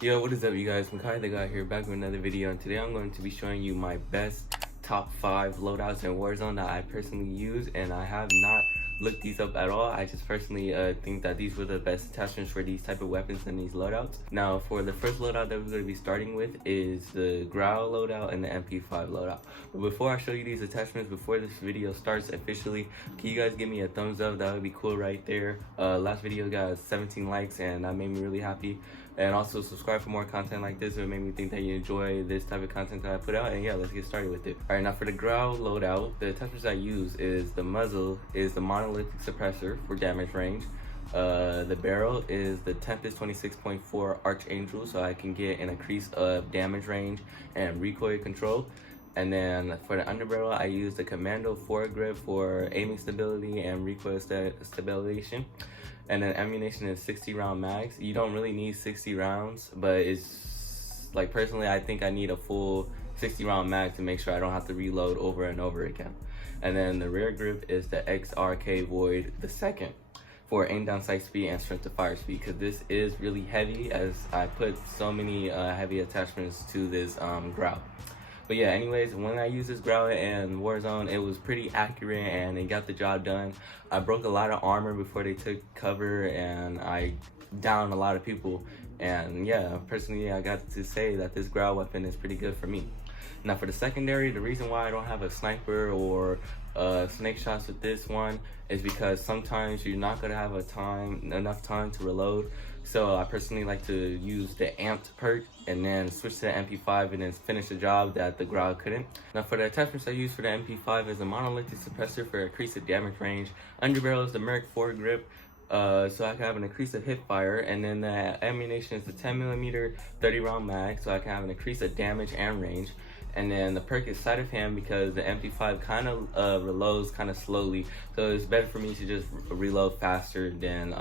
Yo, what is up, you guys? Makai the Guy here, back with another video, and today I'm going to be showing you my best top 5 loadouts in Warzone that I personally use, and I have not looked these up at all. I just personally think that these were the best attachments for these type of weapons and these loadouts. Now, for the first loadout that we're going to be starting with is the GRAU loadout and the MP5 loadout. But before I show you these attachments, before this video starts officially, can you guys give me a thumbs up? That would be cool right there. Last video got 17 likes, and that made me really happy. And also subscribe for more content like this. It would make me think that you enjoy this type of content that I put out. And yeah, let's get started with it. All right, now for the GRAU loadout, the attachments I use is the muzzle is the monolithic suppressor for damage range. The barrel is the Tempest 26.4 Archangel, so I can get an increase of damage range and recoil control. And then for the underbarrel, I use the Commando foregrip for aiming stability and recoil stabilization. And then ammunition is 60 round mags. You don't really need 60 rounds, but it's like, personally, I think I need a full 60 round mag to make sure I don't have to reload over and over again. And then the rear grip is the XRK Void II for aim down sight speed and strength to fire speed, because this is really heavy, as I put so many heavy attachments to this GRAU. But yeah, anyways, when I used this GRAU in Warzone, it was pretty accurate and it got the job done. I broke a lot of armor before they took cover, and I downed a lot of people. And yeah, personally, I got to say that this GRAU weapon is pretty good for me. Now for the secondary, the reason why I don't have a sniper or snake shots with this one is because sometimes you're not gonna have enough time to reload. So I personally like to use the amped perk and then switch to the MP5 and then finish the job that the GRAU couldn't. Now for the attachments I use for the MP5 is a monolithic suppressor for increase of damage range. Underbarrel is the Merc foregrip, so I can have an increase of hip fire, and then the ammunition is the 10mm 30 round mag, so I can have an increase of damage and range. And then the perk is sleight of hand because the MP5 kind of reloads kind of slowly, so it's better for me to just reload faster than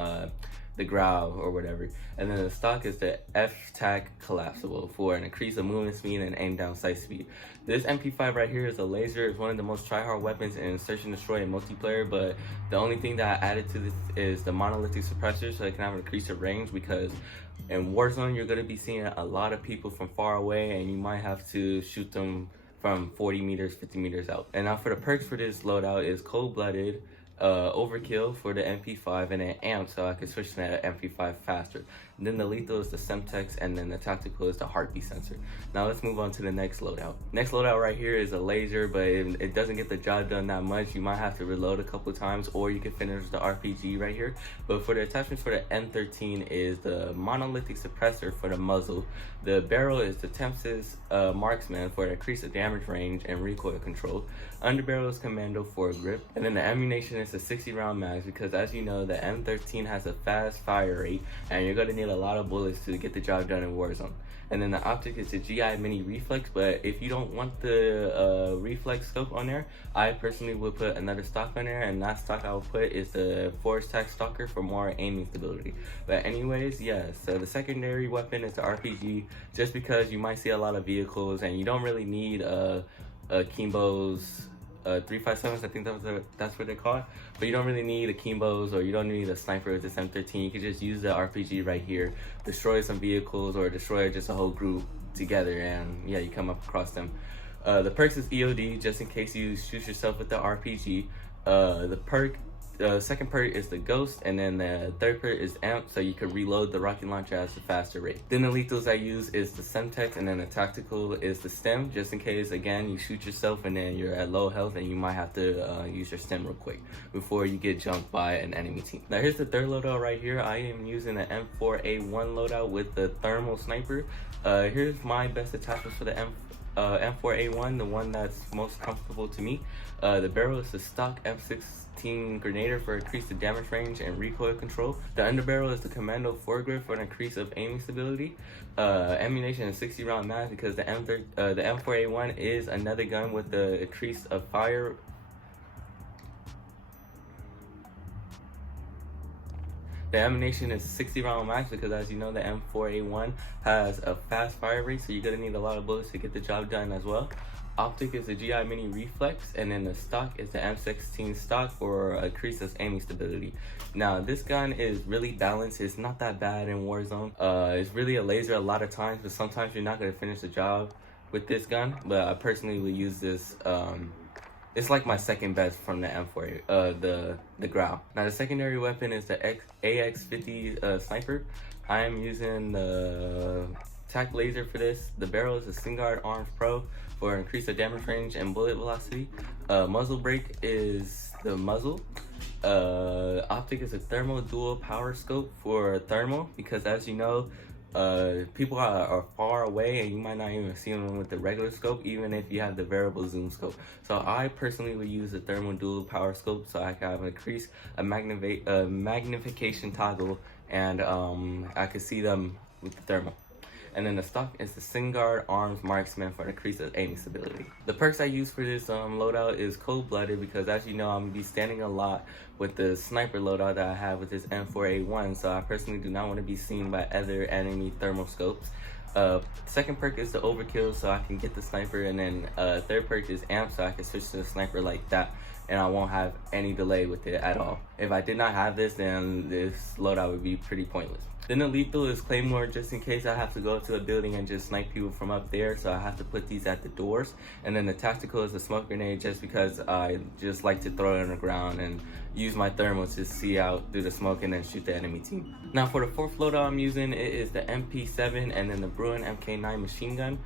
the GRAU or whatever. And then the stock is the F-TAC collapsible for an increase of movement speed and aim down sight speed. This MP5 right here is a laser. It's one of the most try-hard weapons in Search and Destroy and multiplayer, but the only thing that I added to this is the monolithic suppressor, so I can have an increase of range, because in Warzone you're going to be seeing a lot of people from far away, and you might have to shoot them from 40 meters, 50 meters out. And now for the perks for this loadout is cold-blooded, overkill for the MP5, and then amp, so I can switch to the MP5 faster. And then the lethal is the Semtex, and then the tactical is the heartbeat sensor. Now let's move on to the next loadout. Next loadout right here is a laser, but it doesn't get the job done that much. You might have to reload a couple times, or you can finish the RPG right here. But for the attachments for the M13 is the monolithic suppressor for the muzzle. The barrel is the Tempest marksman for the increase of damage range and recoil control. Underbarrel is Commando foregrip, and then the ammunition is a 60 round mags, because as you know, the M13 has a fast fire rate, and you're going to need a lot of bullets to get the job done in Warzone. And then the optic is the GI Mini Reflex, but if you don't want the reflex scope on there, I personally would put another stock on there, and that stock I would put is the Force Tac Stalker for more aiming stability. But anyways, yeah, so the secondary weapon is the RPG, just because you might see a lot of vehicles and you don't really need Kimbo's 357s, I think that's what they call it. But you don't really need a Kimbo's, or you don't need a sniper with this M13. You can just use the RPG right here, destroy some vehicles, or destroy just a whole group together, and yeah, you come up across them. The perks is EOD, just in case you shoot yourself with the RPG. The second perk is the Ghost, and then the third perk is Amp, so you can reload the rocket launcher at a faster rate. Then the lethals I use is the Semtex, and then the tactical is the Stem, just in case, again, you shoot yourself and then you're at low health and you might have to use your Stem real quick before you get jumped by an enemy team. Now here's the third loadout right here. I am using the M4A1 loadout with the thermal sniper. Here's my best attachments for the M4A1, the one that's most comfortable to me. The barrel is the stock M16 Grenader for increased damage range and recoil control. The underbarrel is the Commando foregrip for an increase of aiming stability. Ammunition is 60 round mag, because the M4A1 is another gun with the increase of fire. The ammunition is 60 round max, because as you know, the M4A1 has a fast fire rate, so you're gonna need a lot of bullets to get the job done as well. OPTIC is the GI Mini Reflex, and then the stock is the M16 stock for increases aiming stability. Now this gun is really balanced. It's not that bad in Warzone. It's really a laser a lot of times, but sometimes you're not going to finish the job with this gun. But I personally will use this. It's like my second best from the M4, the GRAU. Now the secondary weapon is the AX50 sniper. I am using the tac laser for this. The barrel is a Singuard Arms Pro for increased damage range and bullet velocity. Muzzle brake is the muzzle. Optic is a thermal dual power scope for thermal, because as you know, people are far away and you might not even see them with the regular scope, even if you have the variable zoom scope. So I personally would use the thermal dual power scope so I can have a magnification toggle, and I could see them with the thermal. And then the stock is the Singuard Arms Marksman for increased aiming stability. The perks I use for this loadout is cold-blooded, because as you know, I'm going to be standing a lot with the sniper loadout that I have with this M4A1, so I personally do not want to be seen by other enemy thermal scopes. Second perk is the overkill, so I can get the sniper, and then third perk is amp, so I can switch to the sniper like that, and I won't have any delay with it at all. If I did not have this, then this loadout would be pretty pointless. Then the lethal is Claymore, just in case I have to go to a building and just snipe people from up there, so I have to put these at the doors. And then the tactical is a smoke grenade, just because I just like to throw it on the ground and use my thermal to see out through the smoke and then shoot the enemy team. Now for the fourth loadout I'm using, it is the MP7 and then the Bruin MK9 machine gun.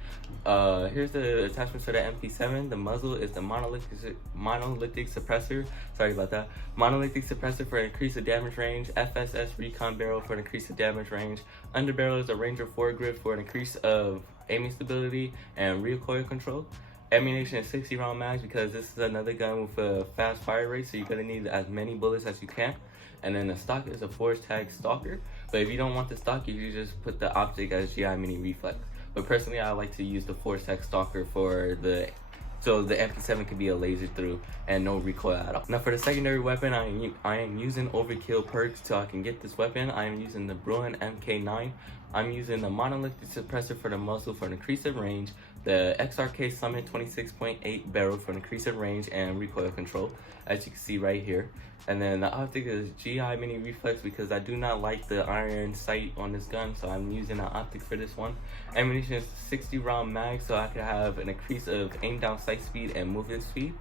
Here's the attachments for the MP7. The muzzle is the monolithic suppressor. Sorry about that. Monolithic suppressor for increased damage range. FSS recon barrel for an increase of damage range. Underbarrel is a Ranger foregrip for an increase of aiming stability and recoil control. Ammunition is 60 round mags, because this is another gun with a fast fire rate, so you're gonna need as many bullets as you can. And then the stock is a force tag stalker, but if you don't want the stock, you can just put the optic as GI Mini Reflex. But personally, I like to use the force tag stalker for so the MP7 can be a laser through and no recoil at all. Now for the secondary weapon, I am using overkill perks so I can get this weapon. I am using the Bruin MK9. I'm using the monolithic suppressor for the muzzle for an increase of range, the XRK Summit 26.8 barrel for an increase of range and recoil control, as you can see right here. And then the optic is GI Mini Reflex, because I do not like the iron sight on this gun, so I'm using an optic for this one. Ammunition is 60 round mag, so I could have an increase of aim down sight speed and movement speed.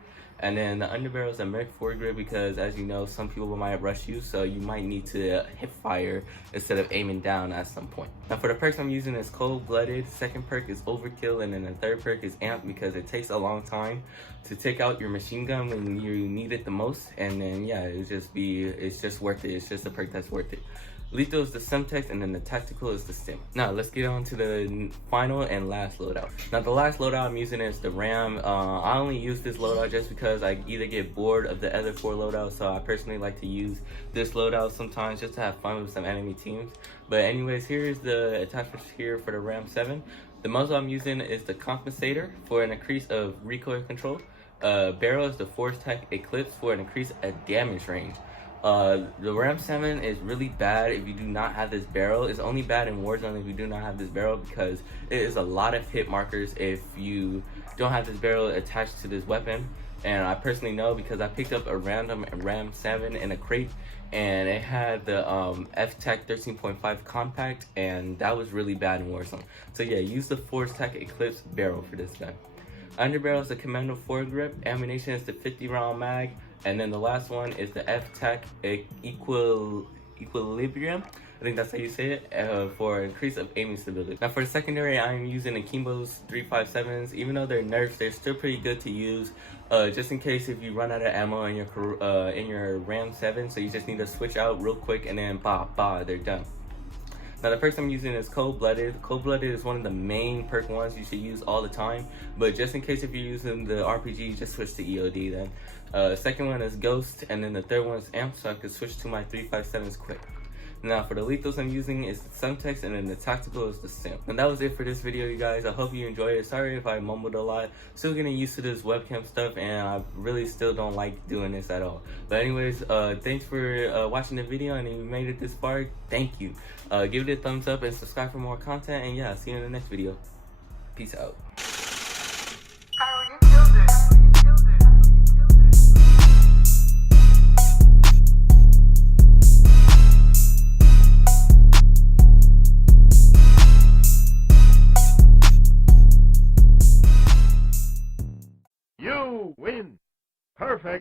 And then the underbarrel is a Merc foregrip, because as you know, some people might rush you, so you might need to hip fire instead of aiming down at some point. Now for the perks I'm using is cold-blooded. Second perk is overkill, and then the third perk is amp, because it takes a long time to take out your machine gun when you need it the most. And then yeah, it's just worth it. It's just a perk that's worth it. Lethal is the Semtex, and then the tactical is the Stim. Now let's get on to the final and last loadout. Now the last loadout I'm using is the Ram. I only use this loadout just because I either get bored of the other 4 loadouts, so I personally like to use this loadout sometimes just to have fun with some enemy teams. But anyways, here's the attachments here for the Ram 7. The muzzle I'm using is the compensator for an increase of recoil control. Barrel is the Force Tech Eclipse for an increase of damage range. The Ram 7 is really bad if you do not have this barrel. It's only bad in Warzone if you do not have this barrel, because it is a lot of hit markers if you don't have this barrel attached to this weapon. And I personally know, because I picked up a random Ram 7 in a crate, and it had the F-Tech 13.5 compact, and that was really bad in Warzone. So yeah, use the Force Tech Eclipse barrel for this gun. Underbarrel is the Commando foregrip. Ammunition is the 50 round mag. And then the last one is the F-Tech Equilibrium. I think that's how you say it, for increase of aiming stability. Now for the secondary, I'm using the Kimbo's 357s. Even though they're nerfed, they're still pretty good to use, just in case if you run out of ammo in your Ram 7, so you just need to switch out real quick and then they're done. Now the perks I'm using is cold-blooded. Cold-blooded is one of the main perk ones you should use all the time, but just in case if you're using the RPG, just switch to EOD then. Second one is Ghost, and then the third one is Amp, so I could switch to my 357s quick. Now for the lethals I'm using is the Semtex, and then the tactical is the Sim. And that was it for this video, you guys. I hope you enjoyed it. Sorry if I mumbled a lot. Still getting used to this webcam stuff, and I really still don't like doing this at all. But anyways, thanks for watching the video, and if you made it this far, thank you. Give it a thumbs up and subscribe for more content, and yeah, see you in the next video. Peace out. You win. Perfect.